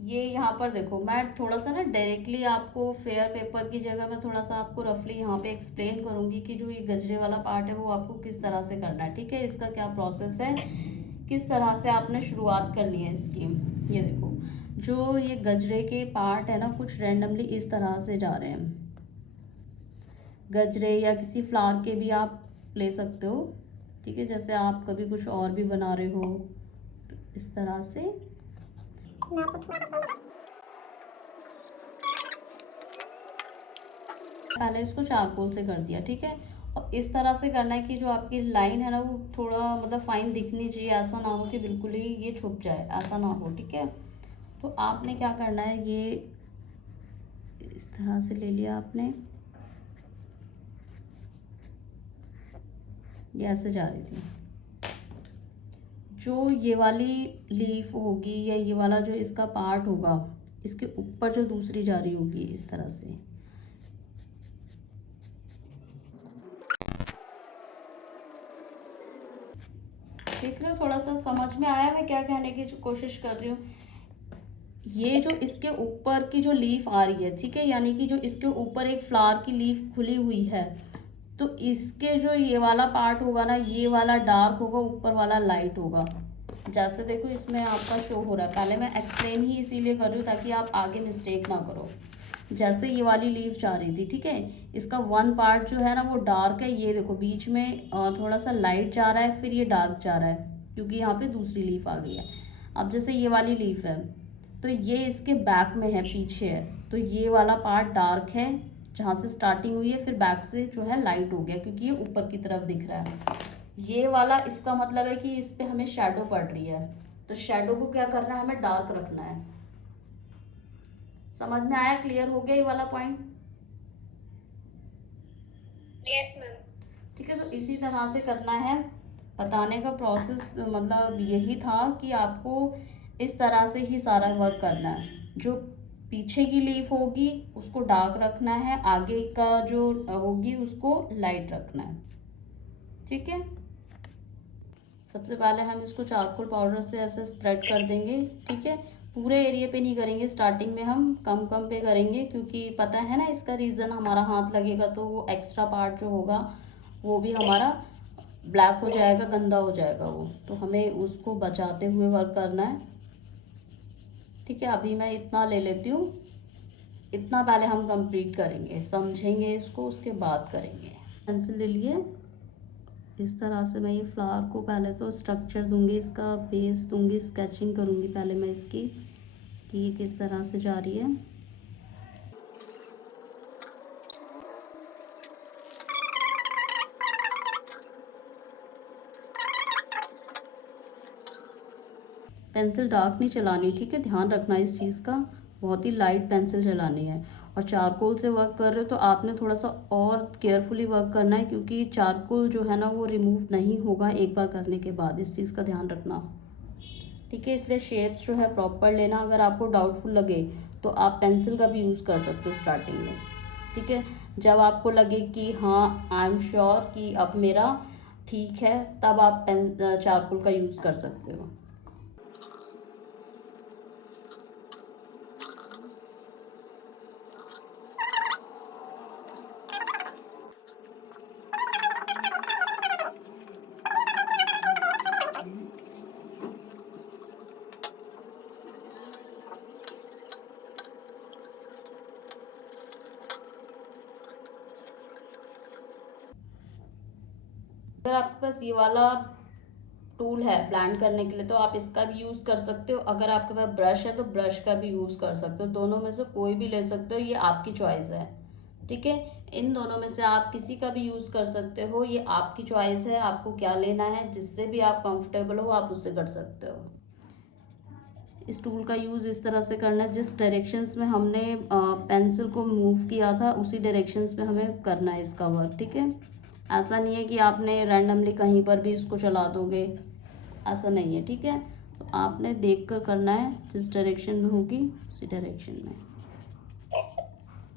ये यहाँ पर देखो, मैं थोड़ा सा ना डायरेक्टली आपको फेयर पेपर की जगह मैं थोड़ा सा आपको रफली यहाँ पे एक्सप्लेन करूंगी कि जो ये गजरे वाला पार्ट है वो आपको किस तरह से करना है, ठीक है, इसका क्या प्रोसेस है, किस तरह से आपने शुरुआत करनी है इसकी। ये देखो, जो ये गजरे के पार्ट है ना, कुछ रैंडमली इस तरह से जा रहे हैं। गजरे या किसी फ्लावर के भी आप ले सकते हो, ठीक है, जैसे आप कभी कुछ और भी बना रहे हो तो इस तरह से। पहले इसको चारकोल से कर दिया, ठीक है। अब इस तरह से करना है कि जो आपकी लाइन है ना वो थोड़ा मतलब फाइन दिखनी चाहिए, ऐसा ना हो कि बिल्कुल ही ये छुप जाए, ऐसा ना हो, ठीक है। तो आपने क्या करना है, ये इस तरह से ले लिया आपने, ये ऐसे जा रही थी। जो ये वाली लीफ होगी या ये वाला जो इसका पार्ट होगा, इसके ऊपर जो दूसरी जा रही होगी इस तरह से। देख रहे हो, थोड़ा सा समझ में आया मैं क्या कहने की कोशिश कर रही हूँ। ये जो इसके ऊपर की जो लीफ आ रही है, ठीक है, यानी कि जो इसके ऊपर एक फ्लावर की लीफ खुली हुई है, तो इसके जो ये वाला पार्ट होगा ना, ये वाला डार्क होगा, ऊपर वाला लाइट होगा। जैसे देखो इसमें आपका शो हो रहा है, पहले मैं एक्सप्लेन ही इसीलिए कर रही हूँ ताकि आप आगे मिस्टेक ना करो। जैसे ये वाली लीफ जा रही थी, ठीक है, इसका वन पार्ट जो है ना वो डार्क है, ये देखो बीच में थोड़ा सा लाइट जा रहा है, फिर ये डार्क जा रहा है क्योंकि यहाँ पे दूसरी लीफ आ गई है। अब जैसे ये वाली लीफ है तो ये इसके बैक में है, पीछे है, तो ये वाला पार्ट डार्क है जहाँ से स्टार्टिंग हुई है, फिर बैक से जो है लाइट हो गया क्योंकि ये ऊपर की तरफ दिख रहा है। ये वाला इसका मतलब है कि इस पे हमें शेडो पड़ रही है, तो शेडो को क्या करना है, हमें डार्क रखना है। समझ में आया, क्लियर हो गया ये वाला पॉइंट? Yes ma'am. ठीक है, तो इसी तरह से करना है। बताने का प्रोसेस मतलब यही था कि आपको इस तरह से ही सारा वर्क करना है। जो पीछे की लीफ होगी उसको डार्क रखना है, आगे का जो होगी उसको लाइट रखना है, ठीक है। सबसे पहले हम इसको चारकोल पाउडर से ऐसे स्प्रेड कर देंगे, ठीक है। पूरे एरिया पे नहीं करेंगे, स्टार्टिंग में हम कम कम पे करेंगे क्योंकि पता है ना इसका रीज़न, हमारा हाथ लगेगा तो वो एक्स्ट्रा पार्ट जो होगा वो भी हमारा ब्लैक हो जाएगा, गंदा हो जाएगा वो, तो हमें उसको बचाते हुए वर्क करना है, ठीक है। अभी मैं इतना ले लेती हूँ, इतना पहले हम कंप्लीट करेंगे, समझेंगे इसको, उसके बाद करेंगे। पेंसिल ले लिए, इस तरह से मैं ये फ्लावर को पहले तो स्ट्रक्चर दूंगी, इसका बेस दूंगी, स्केचिंग करूंगी पहले मैं इसकी कि ये किस तरह से जा रही है। पेंसिल डार्क नहीं चलानी, ठीक है, ध्यान रखना इस चीज़ का, बहुत ही लाइट पेंसिल चलानी है। और चारकोल से वर्क कर रहे हो तो आपने थोड़ा सा और केयरफुली वर्क करना है क्योंकि चारकोल जो है ना वो रिमूव नहीं होगा एक बार करने के बाद, इस चीज़ का ध्यान रखना, ठीक है। इसलिए शेप्स जो है प्रॉपर लेना, अगर आपको डाउटफुल लगे तो आप पेंसिल का भी यूज़ कर सकते हो स्टार्टिंग में, ठीक है। जब आपको लगे कि हाँ आई एम श्योर कि अब मेरा ठीक है, तब आप पेन चारकोल का यूज़ कर सकते हो। अगर आपके पास ये वाला टूल है ब्लेंड करने के लिए तो आप इसका भी यूज़ कर सकते हो, अगर आपके पास ब्रश है तो ब्रश का भी यूज़ कर सकते हो, दोनों में से कोई भी ले सकते हो, ये आपकी चॉइस है, ठीक है। इन दोनों में से आप किसी का भी यूज़ कर सकते हो, ये आपकी चॉइस है, आपको क्या लेना है, जिससे भी आप कंफर्टेबल हो आप उससे कर सकते हो। इस टूल का यूज़ इस तरह से करना है, जिस डायरेक्शंस में हमने पेंसिल को मूव किया था उसी डायरेक्शंस में हमें करना है इसका वर्क, ठीक है। ऐसा नहीं है कि आपने रैंडमली कहीं पर भी इसको चला दोगे, ऐसा नहीं है, ठीक है। तो आपने देख कर करना है, जिस डायरेक्शन में होगी उसी डायरेक्शन में,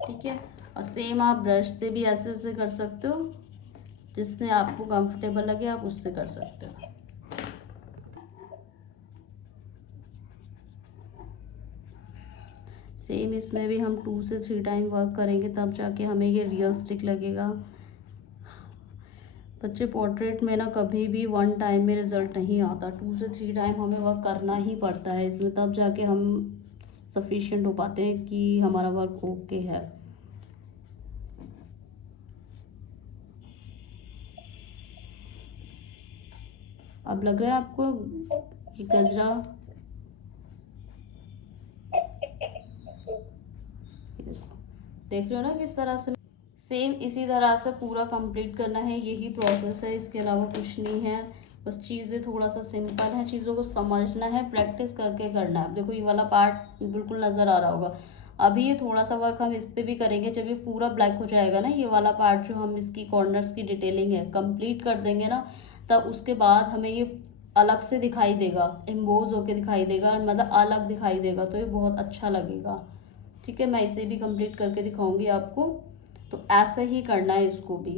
ठीक है। और सेम आप ब्रश से भी ऐसे ऐसे कर सकते हो, जिससे आपको कंफर्टेबल लगे आप उससे कर सकते हो। सेम इसमें भी हम 2 से 3 टाइम वर्क करेंगे, तब जाके हमें ये रियलिस्टिक लगेगा। बच्चे पोर्ट्रेट में ना कभी भी 1 टाइम में रिजल्ट नहीं आता, 2 से 3 टाइम हमें वर्क करना ही पड़ता है इसमें, तब जाके हम सफिशिएंट हो पाते हैं कि हमारा वर्क ओके है। अब लग रहा है आपको ये गजरा, देख रहे हो ना किस तरह से। सेम इसी तरह से पूरा कंप्लीट करना है, यही प्रोसेस है, इसके अलावा कुछ नहीं है। बस चीज़ें थोड़ा सा सिंपल है, चीज़ों को समझना है, प्रैक्टिस करके करना है। अब देखो ये वाला पार्ट बिल्कुल नज़र आ रहा होगा। अभी ये थोड़ा सा वर्क हम इस पर भी करेंगे, जब ये पूरा ब्लैक हो जाएगा ना, ये वाला पार्ट जो हम इसकी कॉर्नर्स की डिटेलिंग है कंप्लीट कर देंगे ना, तब उसके बाद हमें ये अलग से दिखाई देगा, एम्बोज होके दिखाई देगा, मतलब अलग दिखाई देगा, तो ये बहुत अच्छा लगेगा। ठीक है, मैं इसे भी कंप्लीट करके दिखाऊंगी आपको। तो ऐसा ही करना है इसको भी।